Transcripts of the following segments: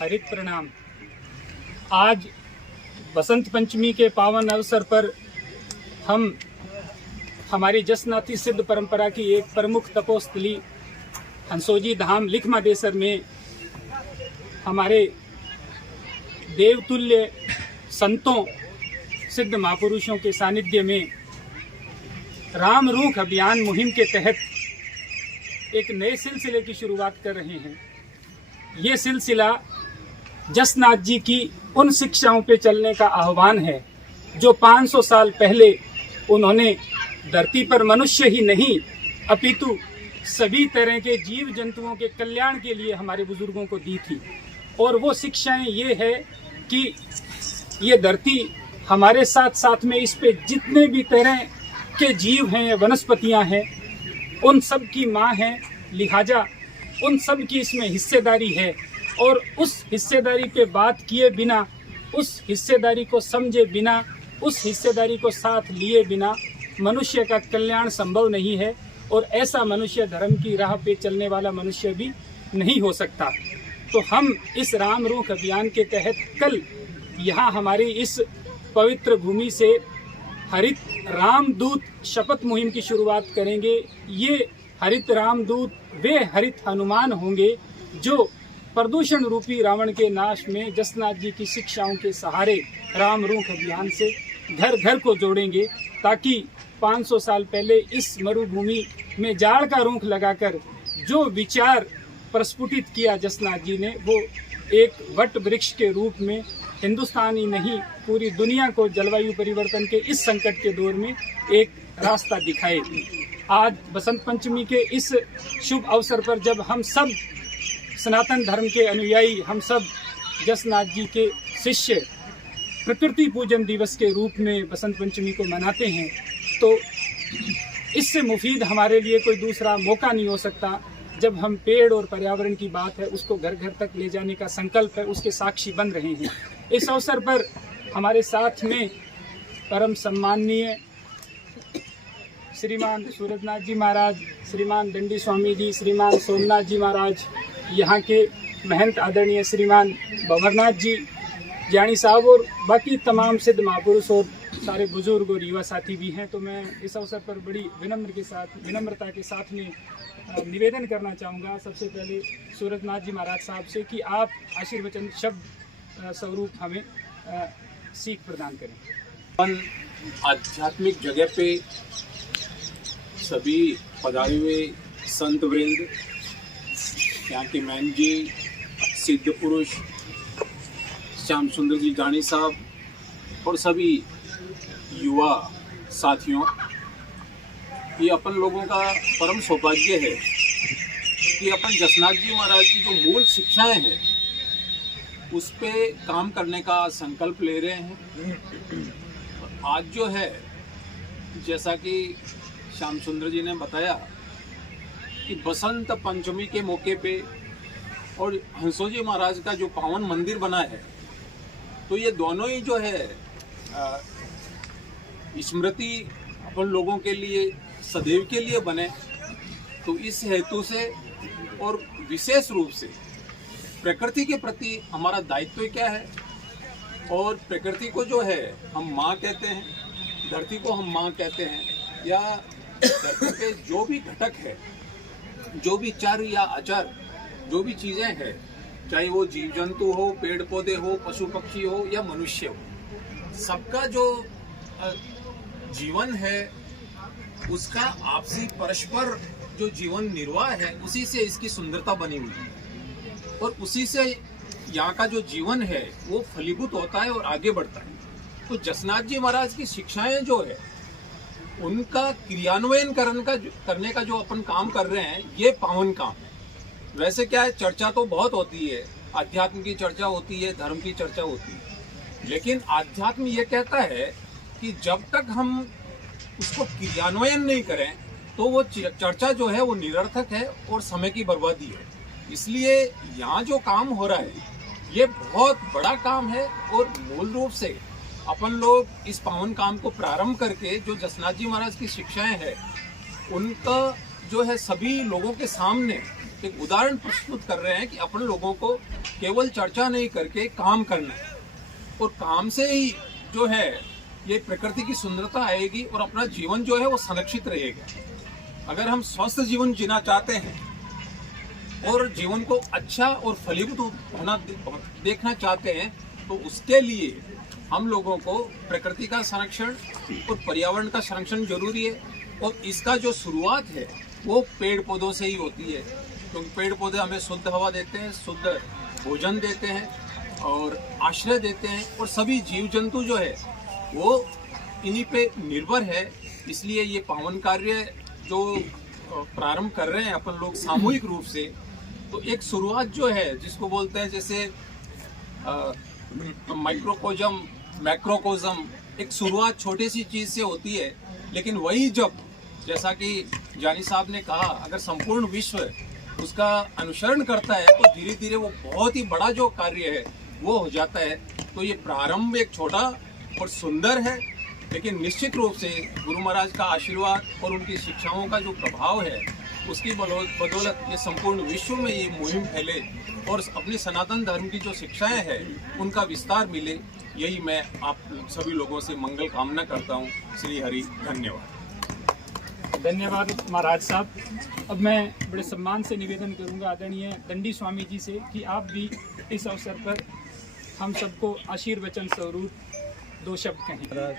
हरित प्रणाम। आज बसंत पंचमी के पावन अवसर पर हम हमारी जसनाती सिद्ध परंपरा की एक प्रमुख तपोस्थली हंसोजी धाम लिखमादेसर में हमारे देवतुल्य संतों सिद्ध महापुरुषों के सानिध्य में राम रूख अभियान मुहिम के तहत एक नए सिलसिले की शुरुआत कर रहे हैं। ये सिलसिला जसनाथ जी की उन शिक्षाओं पे चलने का आह्वान है जो 500 साल पहले उन्होंने धरती पर मनुष्य ही नहीं अपितु सभी तरह के जीव जंतुओं के कल्याण के लिए हमारे बुजुर्गों को दी थी। और वो शिक्षाएं ये है कि ये धरती हमारे साथ साथ में इस पे जितने भी तरह के जीव हैं, वनस्पतियां हैं, उन सब की माँ है, लिहाजा उन सब की इसमें हिस्सेदारी है। और उस हिस्सेदारी पे बात किए बिना, उस हिस्सेदारी को समझे बिना, उस हिस्सेदारी को साथ लिए बिना मनुष्य का कल्याण संभव नहीं है। और ऐसा मनुष्य धर्म की राह पे चलने वाला मनुष्य भी नहीं हो सकता। तो हम इस राम रूख अभियान के तहत कल यहाँ हमारी इस पवित्र भूमि से हरित रामदूत शपथ मुहिम की शुरुआत करेंगे। ये हरित रामदूत वे हरित हनुमान होंगे जो प्रदूषण रूपी रावण के नाश में जसनाथ जी की शिक्षाओं के सहारे राम रूख अभियान से घर घर को जोड़ेंगे, ताकि 500 साल पहले इस मरुभूमि में जाड़ का रूख लगाकर जो विचार प्रस्फुटित किया जसनाथ जी ने, वो एक वट वृक्ष के रूप में हिंदुस्तान ही नहीं पूरी दुनिया को जलवायु परिवर्तन के इस संकट के दौर में एक रास्ता दिखाए। आज बसंत पंचमी के इस शुभ अवसर पर जब हम सब सनातन धर्म के अनुयायी, हम सब जसनाथ जी के शिष्य प्रकृति पूजन दिवस के रूप में बसंत पंचमी को मनाते हैं, तो इससे मुफीद हमारे लिए कोई दूसरा मौका नहीं हो सकता। जब हम पेड़ और पर्यावरण की बात है उसको घर घर तक ले जाने का संकल्प है, उसके साक्षी बन रहे हैं। इस अवसर पर हमारे साथ में परम सम्माननीय श्रीमान सूरजनाथ जी महाराज, श्रीमान दंडी स्वामी जी, श्रीमान सोमनाथ जी महाराज, यहाँ के महंत आदरणीय श्रीमान भंवरनाथ जी ज्ञानी साहब और बाकी तमाम सिद्ध महापुरुष और सारे बुजुर्ग और युवा साथी भी हैं। तो मैं इस अवसर पर बड़ी विनम्रता के साथ में निवेदन करना चाहूँगा सबसे पहले सूरजनाथ जी महाराज साहब से कि आप आशीर्वचन शब्द स्वरूप हमें सीख प्रदान करें। आध्यात्मिक जगह पे सभी पधारे हुए संत वृंद, यहाँ के मैन जी, सिद्ध पुरुष श्याम सुंदर जी जानी साहब और सभी युवा साथियों, ये अपन लोगों का परम सौभाग्य है कि अपन जसनाथ जी महाराज की जो मूल शिक्षाएं हैं उस पे काम करने का संकल्प ले रहे हैं। आज जो है, जैसा कि श्याम सुंदर जी ने बताया कि बसंत पंचमी के मौके पे और हंसोजी महाराज का जो पावन मंदिर बना है, तो ये दोनों ही जो है स्मृति अपन लोगों के लिए सदैव के लिए बने। तो इस हेतु से और विशेष रूप से प्रकृति के प्रति हमारा दायित्व क्या है, और प्रकृति को जो है हम माँ कहते हैं, धरती को हम माँ कहते हैं, या धरती के जो भी घटक है, जो भी चर या अचर जो भी चीज़ें हैं, चाहे वो जीव जंतु हो, पेड़ पौधे हो, पशु पक्षी हो या मनुष्य हो, सबका जो जीवन है उसका आपसी परस्पर जो जीवन निर्वाह है, उसी से इसकी सुंदरता बनी हुई है और उसी से यहाँ का जो जीवन है वो फलीभूत होता है और आगे बढ़ता है। तो जसनाथ जी महाराज की शिक्षाएं जो है उनका क्रियान्वयन करने का जो अपन काम कर रहे हैं, ये पावन काम है। वैसे क्या है, चर्चा तो बहुत होती है, अध्यात्म की चर्चा होती है, धर्म की चर्चा होती है, लेकिन अध्यात्म ये कहता है कि जब तक हम उसको क्रियान्वयन नहीं करें तो वो चर्चा जो है वो निरर्थक है और समय की बर्बादी है। इसलिए यहाँ जो काम हो रहा है ये बहुत बड़ा काम है और मूल रूप से अपन लोग इस पावन काम को प्रारंभ करके जो जसनाथ जी महाराज की शिक्षाएं हैं उनका जो है सभी लोगों के सामने एक उदाहरण प्रस्तुत कर रहे हैं कि अपन लोगों को केवल चर्चा नहीं करके काम करना है, और काम से ही जो है ये प्रकृति की सुंदरता आएगी और अपना जीवन जो है वो संरक्षित रहेगा। अगर हम स्वस्थ जीवन जीना चाहते हैं और जीवन को अच्छा और फलीभूत होना देखना चाहते हैं, तो उसके लिए हम लोगों को प्रकृति का संरक्षण और पर्यावरण का संरक्षण जरूरी है। और इसका जो शुरुआत है वो पेड़ पौधों से ही होती है, क्योंकि पेड़ पौधे हमें शुद्ध हवा देते हैं, शुद्ध भोजन देते हैं और आश्रय देते हैं, और सभी जीव जंतु जो है वो इन्हीं पे निर्भर है। इसलिए ये पावन कार्य जो प्रारंभ कर रहे हैं अपन लोग सामूहिक रूप से, तो एक शुरुआत जो है जिसको बोलते हैं जैसे माइक्रोकोजम मैक्रोकोजम, एक शुरुआत छोटी सी चीज से होती है, लेकिन वही जब जैसा कि जानी साहब ने कहा, अगर संपूर्ण विश्व उसका अनुसरण करता है तो धीरे धीरे वो बहुत ही बड़ा जो कार्य है वो हो जाता है। तो ये प्रारंभ एक छोटा और सुंदर है, लेकिन निश्चित रूप से गुरु महाराज का आशीर्वाद और उनकी शिक्षाओं का जो प्रभाव है उसकी बदौलत ये संपूर्ण विश्व में ये मुहिम फैले और अपने सनातन धर्म की जो शिक्षाएं हैं उनका विस्तार मिले, यही मैं आप सभी लोगों से मंगल कामना करता हूँ। श्री हरि, धन्यवाद। धन्यवाद महाराज साहब। अब मैं बड़े सम्मान से निवेदन करूंगा आदरणीय दंडी स्वामी जी से कि आप भी इस अवसर पर हम सबको आशीर्वचन स्वरूप 2 शब्द कहें। महाराज,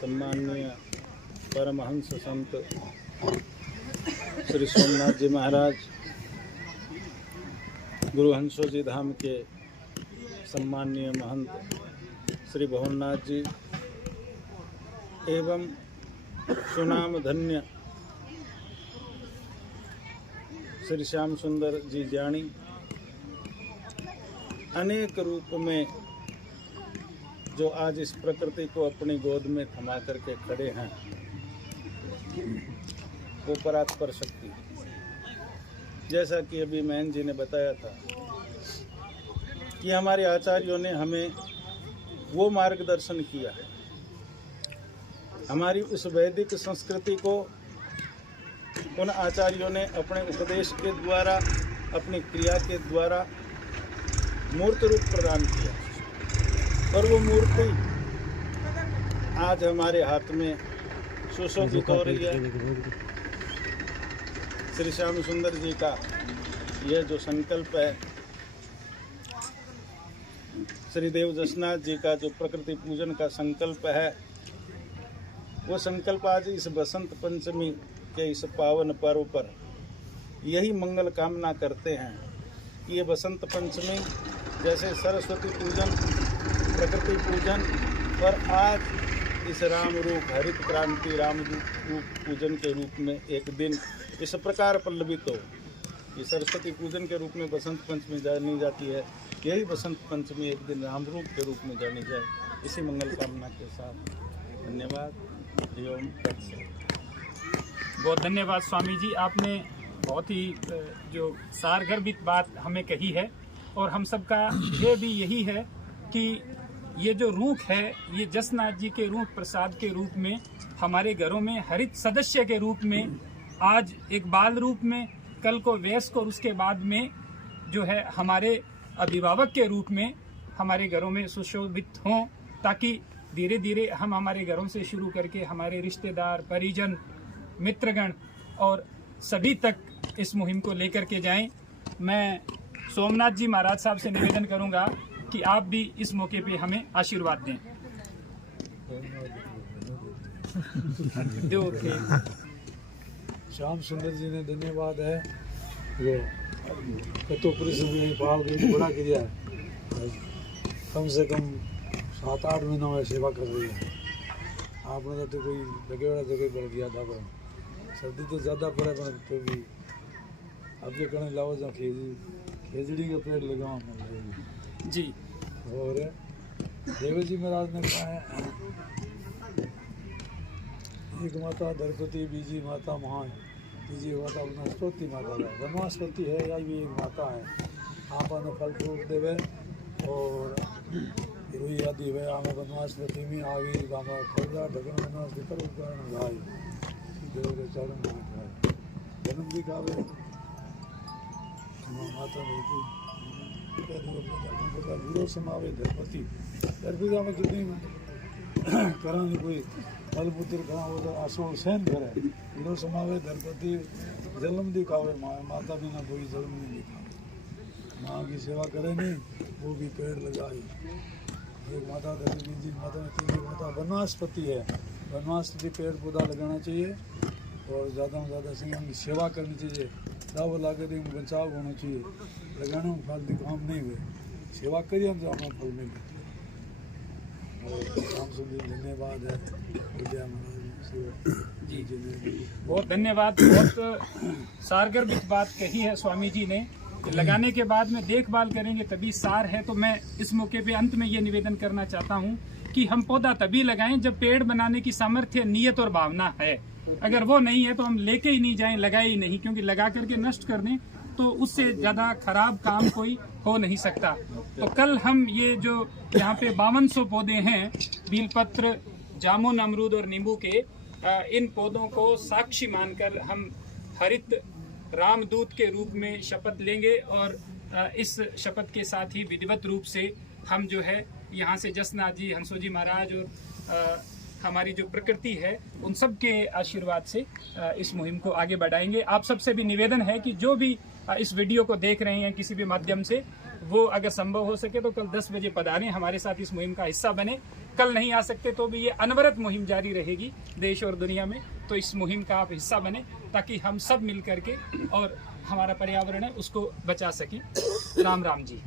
सम्माननीय परमहंस संत श्री सोमनाथ जी महाराज, गुरु हंसो जी धाम के सम्माननीय महंत श्री भवननाथ जी एवं सुनाम धन्य श्री श्याम सुंदर जी जानी, अनेक रूप में जो आज इस प्रकृति को अपनी गोद में थमा करके खड़े हैं, वो परात्पर शक्ति। जैसा कि अभी मैन जी ने बताया था कि हमारे आचार्यों ने हमें वो मार्गदर्शन किया है, हमारी उस वैदिक संस्कृति को उन आचार्यों ने अपने उपदेश के द्वारा, अपनी क्रिया के द्वारा मूर्त रूप प्रदान किया, और वो मूर्ति आज हमारे हाथ में सुशोभित हो रही है। श्री श्याम सुंदर जी का यह जो संकल्प है, श्री देव जसनाथ जी का जो प्रकृति पूजन का संकल्प है, वो संकल्प आज इस बसंत पंचमी के इस पावन पर्व पर यही मंगल कामना करते हैं कि ये बसंत पंचमी जैसे सरस्वती पूजन, प्रकृति पूजन, और आज इस राम रूप हरित क्रांति राम रूप पूजन के रूप में एक दिन इस प्रकार पल्लवित हो। ये सरस्वती पूजन के रूप में बसंत पंचमी जानी जाती है, यही बसंत पंचमी एक दिन राम रूप के रूप में जानी जाए, इसी मंगल कामना के साथ धन्यवाद। एवं बहुत धन्यवाद स्वामी जी, आपने बहुत ही जो सारगर्भित बात हमें कही है, और हम सबका ध्येय भी यही है कि ये जो रूप है ये जसनाथ जी के रूप प्रसाद के रूप में हमारे घरों में हरित सदस्य के रूप में, आज एक बाल रूप में, कल को वयस्क, और उसके बाद में जो है हमारे अभिभावक के रूप में हमारे घरों में सुशोभित हों, ताकि धीरे धीरे हम हमारे घरों से शुरू करके हमारे रिश्तेदार, परिजन, मित्रगण और सभी तक इस मुहिम को लेकर के जाएं। मैं सोमनाथ जी महाराज साहब से निवेदन करूंगा कि आप भी इस मौके पे हमें आशीर्वाद दें। श्याम सुंदर जी ने धन्यवाद है, जो कतोपुरी से भाव भी बड़ा किया है, कम से कम 7-8 महीनों में सेवा कर रही है। आपने तो कोई लगे वाला जगह बढ़ गया था, पर सर्दी तो ज़्यादा पड़े, पर तो भी आपके कहने लाओ जहाँ खेजड़ी का पेड़ लगाओ जी। और देव जी महाराज ने कहा है, एक माता द्रौपदी, बीजी माता महान, तीजी माता वनस्पति माता है। वनस्पति है या भी एक माता है, आप फल फ्रूट देवे और रुई आदि हुए आम वनस्पति में आ गई गामा फलदार ढकन वनस्पति पर उपकरण भाई देव के चरण में जन्म भी खावे माता रहती वीरो समावे धरपति धरपति में कितनी करानी कोई बलपुत्र करा वो तो आसो सहन करे वीरो समावे धरपति जन्म दिखावे माता बिना कोई जन्म नहीं दिखावे माँ की सेवा करे नहीं वो भी पेड़ लगाई एक माता दशरथी जी माता माता वनवासपति है वनवासपति पेड़ पौधा लगाना चाहिए और ज़्यादा से ज़्यादा सिंह की सेवा करनी चाहिए दाव लागत में बचाव होना चाहिए लगाने में फालतू काम नहीं हुए सेवा करिए हम तो हमारा फल मिले और काम सुधी धन्यवाद है विद्या महाराज जी बहुत धन्यवाद। बहुत सारगर्भित बात कही है स्वामी जी ने। लगाने के बाद में देखभाल करेंगे तभी सार है। तो मैं इस मौके पे अंत में ये निवेदन करना चाहता हूँ कि हम पौधा तभी लगाएं जब पेड़ बनाने की सामर्थ्य, नियत और भावना है। अगर वो नहीं है तो हम लेके ही नहीं जाएं, लगाए ही नहीं, क्योंकि लगा करके नष्ट कर दें तो उससे ज्यादा खराब काम कोई हो नहीं सकता। तो कल हम ये जो यहाँ पे 5200 पौधे हैं बेलपत्र, जामुन, अमरूद और नींबू के, इन पौधों को साक्षी मानकर हम हरित रामदूत के रूप में शपथ लेंगे और इस शपथ के साथ ही विधिवत रूप से हम जो है यहाँ से जसनाथ जी, हंसो जी महाराज और हमारी जो प्रकृति है उन सब के आशीर्वाद से इस मुहिम को आगे बढ़ाएंगे। आप सबसे भी निवेदन है कि जो भी इस वीडियो को देख रहे हैं किसी भी माध्यम से, वो अगर संभव हो सके तो कल 10 बजे पधारें, हमारे साथ इस मुहिम का हिस्सा बने। कल नहीं आ सकते तो भी ये अनवरत मुहिम जारी रहेगी देश और दुनिया में, तो इस मुहिम का आप हिस्सा बने ताकि हम सब मिल करके और हमारा पर्यावरण है उसको बचा सकें। राम राम जी।